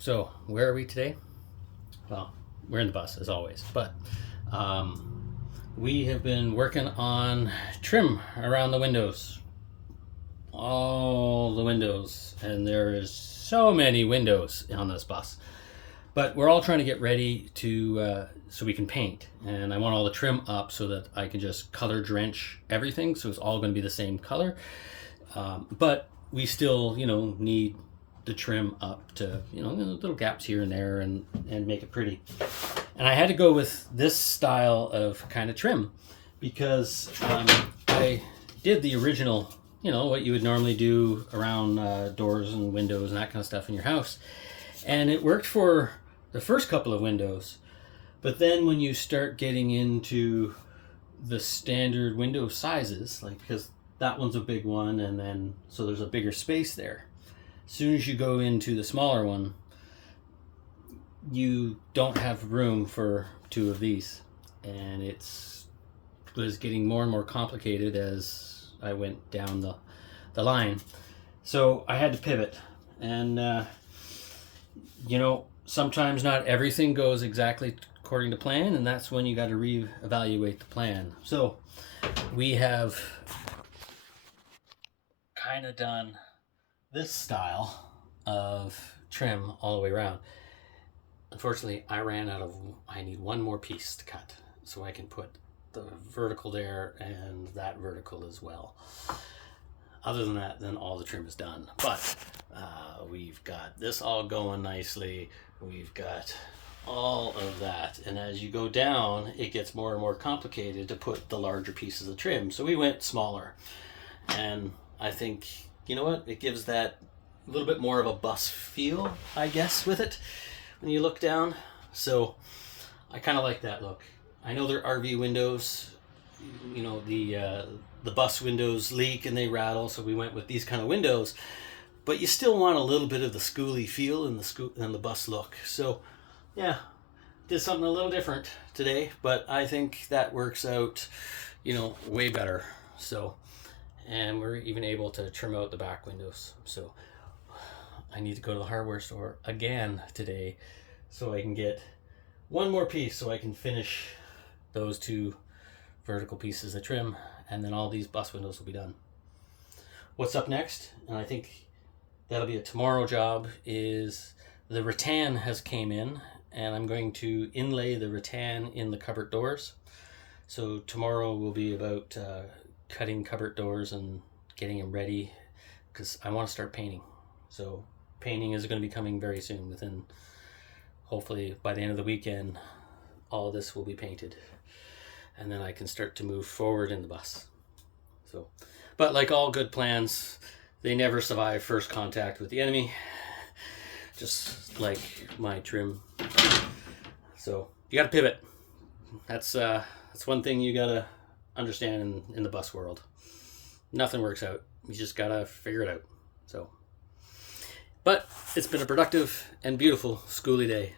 So, where are we today? Well, we're in the bus as always, but um, we have been working on trim around the windows. All the windows, and there is so many windows on this bus. But we're all trying to get ready to so we can paint, and I want all the trim up so that I can just color drench everything, so it's all going to be the same color. But we still, need the trim up to, little gaps here and there and make it pretty. And I had to go with this style of kind of trim because I did the original, what you would normally do around doors and windows and that kind of stuff in your house. And it worked for the first couple of windows. But then when you start getting into the standard window sizes, like because that one's a big one, and then so there's a bigger space there. As soon as you go into the smaller one, you don't have room for two of these, and it was getting more and more complicated as I went down the line. So I had to pivot, and sometimes not everything goes exactly according to plan, and that's when you got to reevaluate the plan. So we have kind of done this style of trim all the way around. Unfortunately, I need one more piece to cut so I can put the vertical there and that vertical as well. Other than that, then all the trim is done. But we've got this all going nicely. We've got all of that. And as you go down, it gets more and more complicated to put the larger pieces of trim. So we went smaller. And I think, it gives that a little bit more of a bus feel, I guess, with it when you look down. So I kind of like that look. I know they're RV windows. The bus windows leak and they rattle, so we went with these kind of windows. But you still want a little bit of the skoolie feel in the bus look. So yeah, did something a little different today, but I think that works out, way better. So, and we're even able to trim out the back windows. So I need to go to the hardware store again today so I can get one more piece so I can finish those two vertical pieces of trim, and then all these bus windows will be done. What's up next, and I think that'll be a tomorrow job, is the rattan has came in, and I'm going to inlay the rattan in the cupboard doors. So tomorrow will be about cutting cupboard doors and getting them ready, because I want to start painting. So painting is going to be coming very soon. Within, hopefully by the end of the weekend, all of this will be painted, and then I can start to move forward in the bus. So, but like all good plans, they never survive first contact with the enemy, just like my trim. So you got to pivot. That's one thing you got to understand in the bus world. Nothing works out. You just got to figure it out. So, but it's been a productive and beautiful skoolie day.